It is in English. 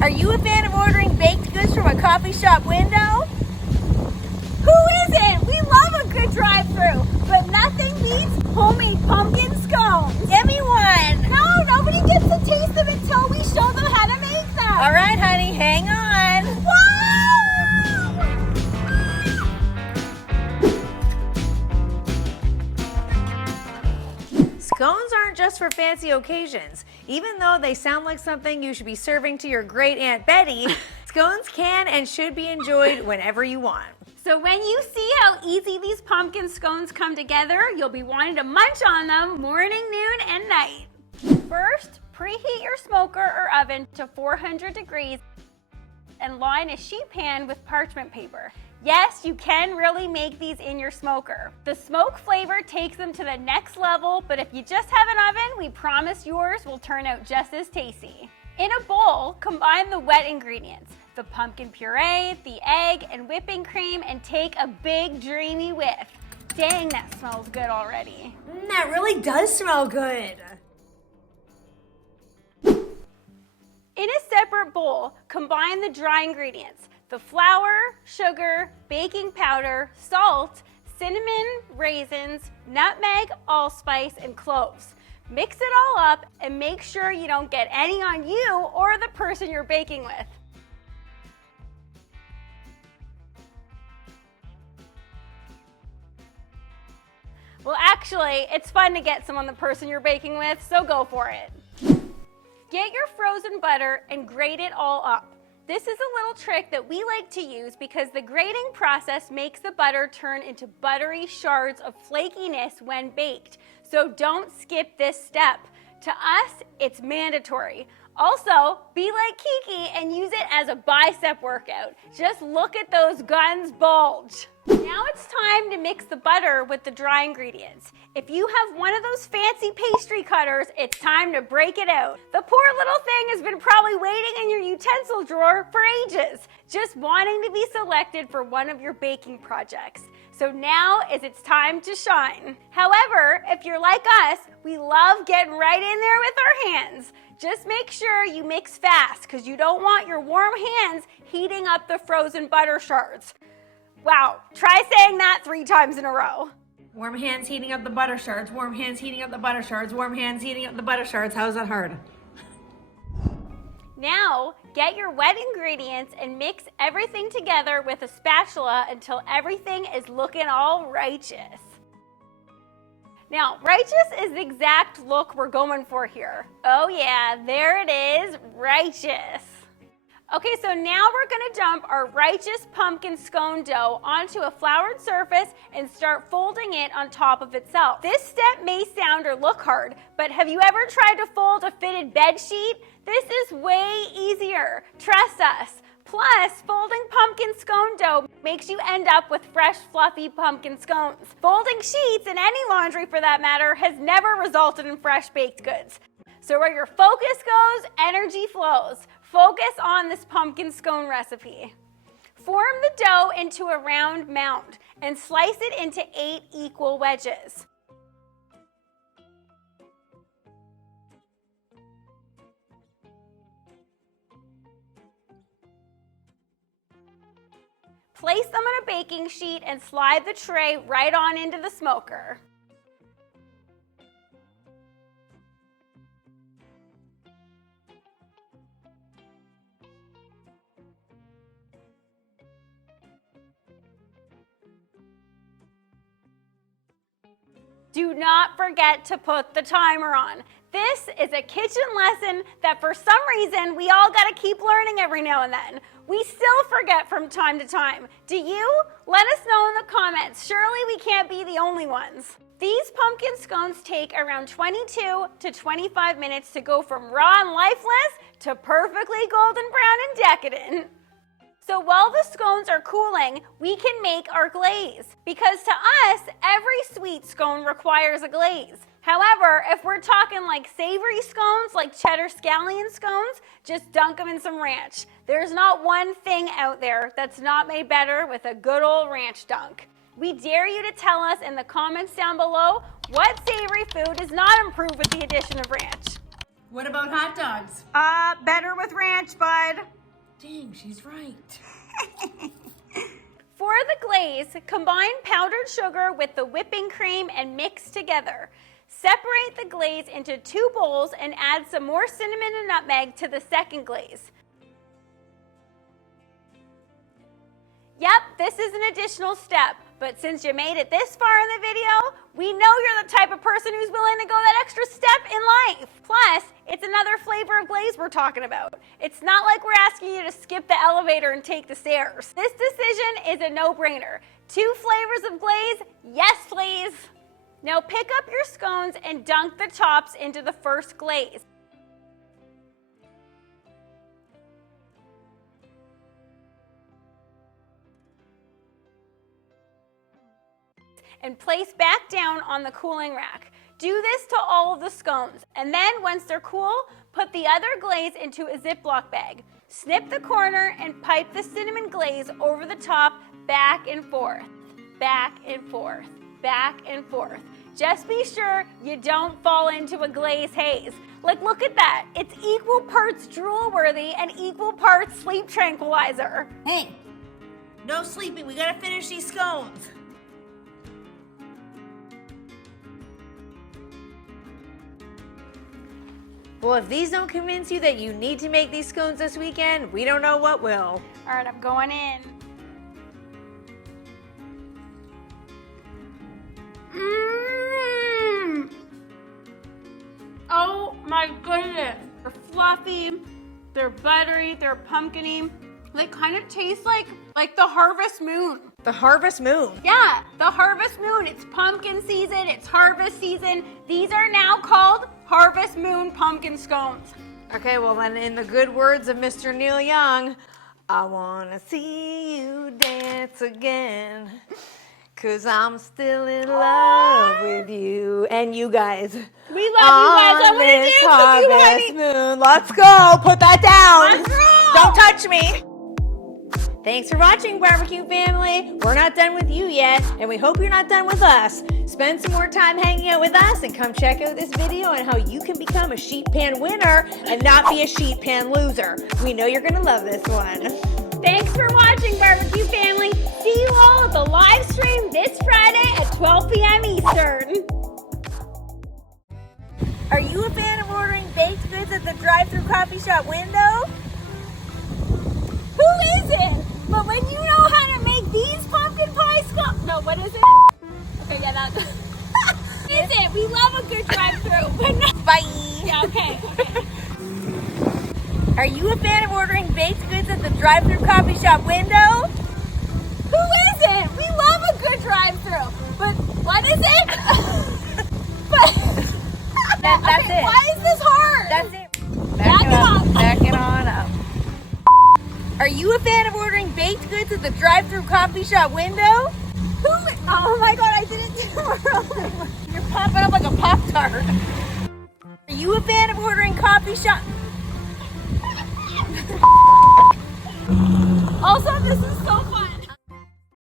Are you a fan of ordering baked goods from a coffee shop window? Who isn't? We love a good drive-thru, but nothing beats homemade pumpkin scones. Give me one. No, nobody gets to taste them until we show them how to make them. All right, honey, hang on. Whoa! Scones aren't just for fancy occasions. Even though they sound like something you should be serving to your great Aunt Betty, scones can and should be enjoyed whenever you want. So when you see how easy these pumpkin scones come together, you'll be wanting to munch on them morning, noon, and night. First, preheat your smoker or oven to 400 degrees and line a sheet pan with parchment paper. Yes, you can really make these in your smoker. The smoke flavor takes them to the next level, but if you just have an oven, we promise yours will turn out just as tasty. In a bowl, combine the wet ingredients, the pumpkin puree, the egg, and whipping cream, and take a big dreamy whiff. Dang, that smells good already. That really does smell good. In a separate bowl, combine the dry ingredients, the flour, sugar, baking powder, salt, cinnamon, raisins, nutmeg, allspice, and cloves. Mix it all up and make sure you don't get any on you or the person you're baking with. Well, actually, it's fun to get some on the person you're baking with, so go for it. Get your frozen butter and grate it all up. This is a little trick that we like to use because the grating process makes the butter turn into buttery shards of flakiness when baked. So don't skip this step. To us, it's mandatory. Also, be like Kiki and use it as a bicep workout. Just look at those guns bulge. Now it's time to mix the butter with the dry ingredients. If you have one of those fancy pastry cutters, it's time to break it out. The poor little thing has been probably waiting in your utensil drawer for ages, just wanting to be selected for one of your baking projects. So now is its time to shine. However, if you're like us, we love getting right in there with our hands. Just make sure you mix fast because you don't want your warm hands heating up the frozen butter shards. Wow, try saying that 3 times in a row. Warm hands heating up the butter shards, warm hands heating up the butter shards, warm hands heating up the butter shards. How's that hard? Now, get your wet ingredients and mix everything together with a spatula until everything is looking all righteous. Now, righteous is the exact look we're going for here. Oh yeah, there it is, righteous. Okay, so now we're gonna dump our righteous pumpkin scone dough onto a floured surface and start folding it on top of itself. This step may sound or look hard, but have you ever tried to fold a fitted bed sheet? This is way easier, trust us. Plus, folding pumpkin scone dough makes you end up with fresh, fluffy pumpkin scones. Folding sheets, and any laundry for that matter, has never resulted in fresh baked goods. So where your focus goes, energy flows. Focus on this pumpkin scone recipe. Form the dough into a round mound and slice it into 8 equal wedges. Place them on a baking sheet and slide the tray right on into the smoker. Do not forget to put the timer on. This is a kitchen lesson that for some reason we all gotta keep learning every now and then. We still forget from time to time. Do you? Let us know in the comments. Surely we can't be the only ones. These pumpkin scones take around 22 to 25 minutes to go from raw and lifeless to perfectly golden brown and decadent. So while the scones are cooling, we can make our glaze. Because to us, every sweet scone requires a glaze. However, if we're talking like savory scones, like cheddar scallion scones, just dunk them in some ranch. There's not one thing out there that's not made better with a good old ranch dunk. We dare you to tell us in the comments down below what savory food does not improve with the addition of ranch. What about hot dogs? Better with ranch, bud. Dang, she's right. For the glaze, combine powdered sugar with the whipping cream and mix together. Separate the glaze into 2 bowls and add some more cinnamon and nutmeg to the second glaze. Yep, this is an additional step, but since you made it this far in the video, we know you're the type of person who's willing to go that extra step in life. Plus, it's another flavor of glaze we're talking about. It's not like we're asking you to skip the elevator and take the stairs. This decision is a no-brainer. 2 flavors of glaze? Yes, please. Now pick up your scones and dunk the tops into the first glaze. And place back down on the cooling rack. Do this to all of the scones, and then once they're cool, put the other glaze into a Ziploc bag. Snip the corner and pipe the cinnamon glaze over the top, back and forth, back and forth, back and forth. Just be sure you don't fall into a glaze haze. Like, look at that. It's equal parts drool-worthy and equal parts sleep tranquilizer. Hey, no sleeping. We gotta finish these scones. Well, if these don't convince you that you need to make these scones this weekend, we don't know what will. All right, I'm going in. Oh my goodness. They're fluffy, they're buttery, they're pumpkiny. They kind of taste like the harvest moon. The harvest moon. Yeah, the harvest moon. It's pumpkin season, it's harvest season. These are now called Harvest Moon Pumpkin Scones. Okay, well then in the good words of Mr. Neil Young, I wanna see you dance again, 'cause I'm still in love with you and you guys. We love you guys. I want to dance with you, honey. Moon. Let's go. Put that down. Let's roll. Don't touch me. Thanks for watching, Barbecue Family. We're not done with you yet, and we hope you're not done with us. Spend some more time hanging out with us and come check out this video on how you can become a sheet pan winner and not be a sheet pan loser. We know you're gonna love this one. Thanks for watching, Barbecue Family. See you all at the live stream this Friday at 12 p.m. Eastern. Are you a fan of ordering baked goods at the drive-thru coffee shop window? Who isn't? But when you know how to make these pumpkin pie scones, no, what is it? Okay, yeah, that is it. We love a good drive-thru, but not. Bye. Yeah, okay. Are you a fan of ordering baked goods at the drive-thru coffee shop window? Who isn't? We love a good drive-thru, but what is it? That's Okay, it. why is this hard? That's it. Back it up. Back it on up. Are you a fan of ordering baked goods at the drive-thru coffee shop window? Who? Oh my God, I didn't do it. You're popping up like a Pop-Tart. Are you a fan of ordering coffee shop? Also, this is so fun.